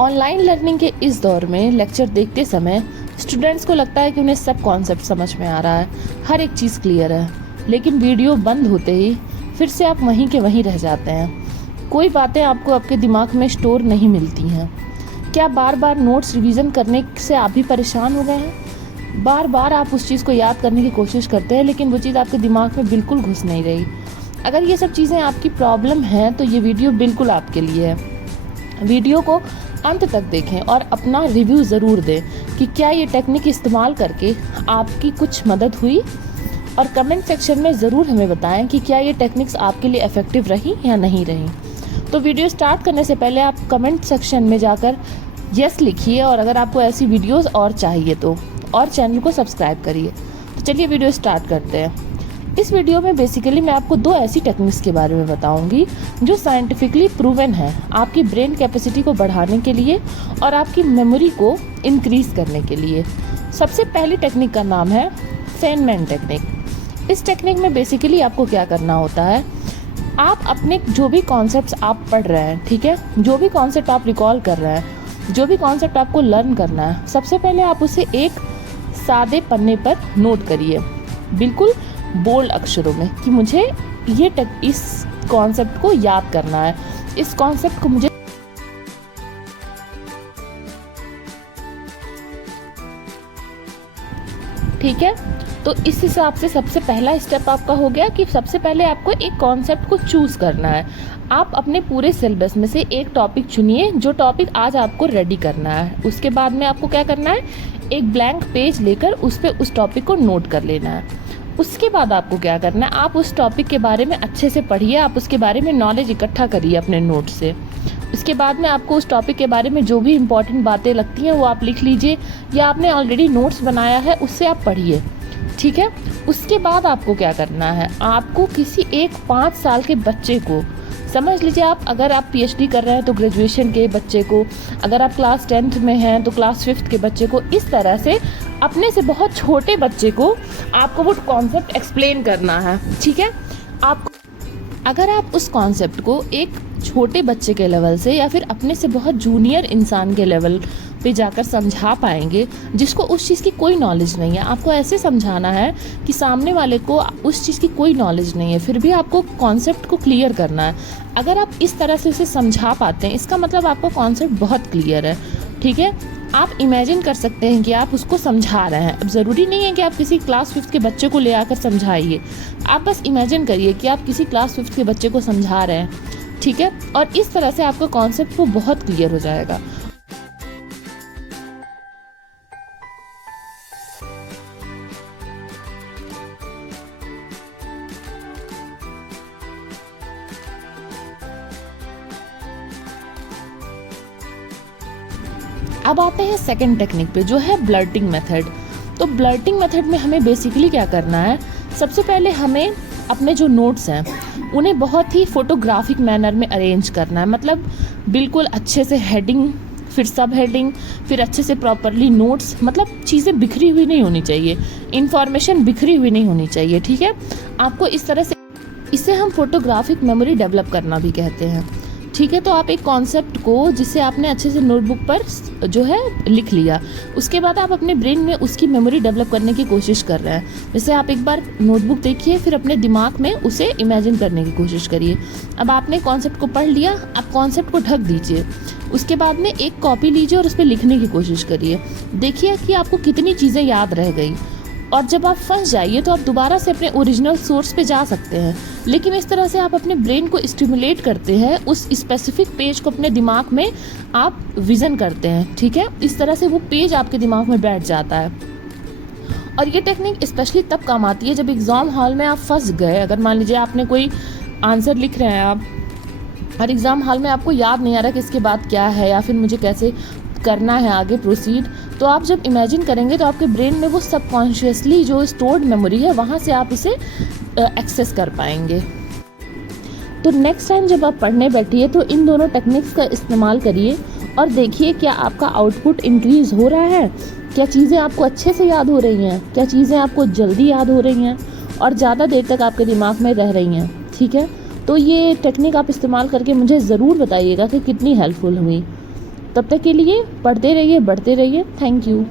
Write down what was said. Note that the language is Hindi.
ऑनलाइन लर्निंग के इस दौर में लेक्चर देखते समय स्टूडेंट्स को लगता है कि उन्हें सब कॉन्सेप्ट समझ में आ रहा है, हर एक चीज़ क्लियर है, लेकिन वीडियो बंद होते ही फिर से आप वहीं के वहीं रह जाते हैं। कोई बातें आपको आपके दिमाग में स्टोर नहीं मिलती हैं। क्या बार बार नोट्स रिवीजन करने से आप भी परेशान हो गए हैं? बार बार आप उस चीज़ को याद करने की कोशिश करते हैं, लेकिन वो चीज़ आपके दिमाग में बिल्कुल घुस नहीं रही। अगर ये सब चीज़ें आपकी प्रॉब्लम हैं तो ये वीडियो बिल्कुल आपके लिए है। वीडियो को अंत तक देखें और अपना रिव्यू ज़रूर दें कि क्या ये टेक्निक इस्तेमाल करके आपकी कुछ मदद हुई, और कमेंट सेक्शन में ज़रूर हमें बताएं कि क्या ये टेक्निक्स आपके लिए इफ़ेक्टिव रही या नहीं रही। तो वीडियो स्टार्ट करने से पहले आप कमेंट सेक्शन में जाकर यस लिखिए, और अगर आपको ऐसी वीडियोस और चाहिए तो और चैनल को सब्सक्राइब करिए। तो चलिए वीडियो स्टार्ट करते हैं। इस वीडियो में बेसिकली मैं आपको 2 ऐसी टेक्निक्स के बारे में बताऊंगी जो साइंटिफिकली प्रूवन है आपकी ब्रेन कैपेसिटी को बढ़ाने के लिए और आपकी मेमोरी को इंक्रीज करने के लिए। सबसे पहली टेक्निक का नाम है फेनमैन टेक्निक। इस टेक्निक में बेसिकली आपको क्या करना होता है, आप अपने जो भी कॉन्सेप्ट्स आप पढ़ रहे हैं, ठीक है, जो भी कॉन्सेप्ट आप रिकॉल कर रहे हैं, जो भी कॉन्सेप्ट आपको लर्न करना है, सबसे पहले आप उसे एक सादे पन्ने पर नोट करिए, बिल्कुल बोल्ड अक्षरों में, कि मुझे इस कॉन्सेप्ट को याद करना है, इस कॉन्सेप्ट को मुझे ठीक है। तो इस हिसाब से सबसे पहला स्टेप आपका हो गया कि सबसे पहले आपको एक कॉन्सेप्ट को चूज़ करना है। आप अपने पूरे सिलेबस में से एक टॉपिक चुनिए जो टॉपिक आज आपको रेडी करना है। उसके बाद में आपको क्या करना है, एक ब्लैंक पेज लेकर उस पर उस टॉपिक को नोट कर लेना है। उसके बाद आपको क्या करना है, आप उस टॉपिक के बारे में अच्छे से पढ़िए, आप उसके बारे में नॉलेज इकट्ठा करिए अपने नोट से। उसके बाद में आपको उस टॉपिक के बारे में जो भी इम्पोर्टेंट बातें लगती हैं वो आप लिख लीजिए, या आपने ऑलरेडी नोट्स बनाया है उससे आप पढ़िए, ठीक है। उसके बाद आपको क्या करना है, आपको किसी एक 5 साल के बच्चे को, समझ लीजिए अगर आप पीएचडी कर रहे हैं तो ग्रेजुएशन के बच्चे को, अगर आप क्लास 10th में हैं तो क्लास 5th के बच्चे को, इस तरह से अपने से बहुत छोटे बच्चे को आपको वो कॉन्सेप्ट एक्सप्लेन करना है, ठीक है। अगर आप उस कॉन्सेप्ट को एक छोटे बच्चे के लेवल से या फिर अपने से बहुत जूनियर इंसान के लेवल पे जाकर समझा पाएंगे, जिसको उस चीज़ की कोई नॉलेज नहीं है, आपको ऐसे समझाना है कि सामने वाले को उस चीज़ की कोई नॉलेज नहीं है, फिर भी आपको कॉन्सेप्ट को क्लियर करना है। अगर आप इस तरह से उसे समझा पाते हैं, इसका मतलब आपका कॉन्सेप्ट बहुत क्लियर है, ठीक है। आप इमेजिन कर सकते हैं कि आप उसको समझा रहे हैं। अब ज़रूरी नहीं है कि आप किसी क्लास 5th के बच्चे को ले आकर समझाइए, आप बस इमेजिन करिए कि आप किसी क्लास 5th के बच्चे को समझा रहे हैं, ठीक है। और इस तरह से आपका कॉन्सेप्ट वो बहुत क्लियर हो जाएगा। अब आते हैं सेकंड टेक्निक पे, जो है ब्लर्टिंग मेथड। तो ब्लर्टिंग मेथड में हमें बेसिकली क्या करना है, सबसे पहले हमें अपने जो नोट्स हैं उन्हें बहुत ही फोटोग्राफिक मैनर में अरेंज करना है, मतलब बिल्कुल अच्छे से हेडिंग, फिर सब हेडिंग, फिर अच्छे से प्रॉपरली नोट्स, मतलब चीज़ें बिखरी हुई नहीं होनी चाहिए, इन्फॉर्मेशन बिखरी हुई नहीं होनी चाहिए, ठीक है। आपको इस तरह से, इसे हम फोटोग्राफिक मेमोरी डेवलप करना भी कहते हैं, ठीक है। तो आप एक कॉन्सेप्ट को जिसे आपने अच्छे से नोटबुक पर जो है लिख लिया, उसके बाद आप अपने ब्रेन में उसकी मेमोरी डेवलप करने की कोशिश कर रहे हैं। जैसे आप एक बार नोटबुक देखिए, फिर अपने दिमाग में उसे इमेजिन करने की कोशिश करिए। अब आपने कॉन्सेप्ट को पढ़ लिया, आप कॉन्सेप्ट को ढक दीजिए। उसके बाद में एक कॉपी लीजिए और उस पर लिखने की कोशिश करिए। देखिए कि आपको कितनी चीज़ें याद रह गई, और जब आप फंस जाइए तो आप दोबारा से अपने ओरिजिनल सोर्स पे जा सकते हैं। लेकिन इस तरह से आप अपने ब्रेन को स्टिमुलेट करते हैं, उस स्पेसिफिक पेज को अपने दिमाग में आप विज़न करते हैं, ठीक है। इस तरह से वो पेज आपके दिमाग में बैठ जाता है। और ये टेक्निक स्पेशली तब काम आती है जब एग्ज़ाम हॉल में आप फंस गए। अगर मान लीजिए आपने कोई आंसर लिख रहे हैं आप, और एग्ज़ाम हॉल में आपको याद नहीं आ रहा कि इसके बाद क्या है या फिर मुझे कैसे करना है आगे प्रोसीड, तो आप जब इमेजिन करेंगे तो आपके ब्रेन में वो सबकॉन्शियसली जो स्टोर्ड मेमोरी है वहाँ से आप इसे एक्सेस कर पाएंगे। तो नेक्स्ट टाइम जब आप पढ़ने बैठिए तो इन दोनों टेक्निक्स का इस्तेमाल करिए और देखिए क्या आपका आउटपुट इंक्रीज़ हो रहा है, क्या चीज़ें आपको अच्छे से याद हो रही हैं, क्या चीज़ें आपको जल्दी याद हो रही हैं और ज़्यादा देर तक आपके दिमाग में रह रही हैं, ठीक है। तो ये टेक्निक आप इस्तेमाल करके मुझे ज़रूर बताइएगा कि कितनी हेल्पफुल हुई। तब तक के लिए पढ़ते रहिए, बढ़ते रहिए। Thank you.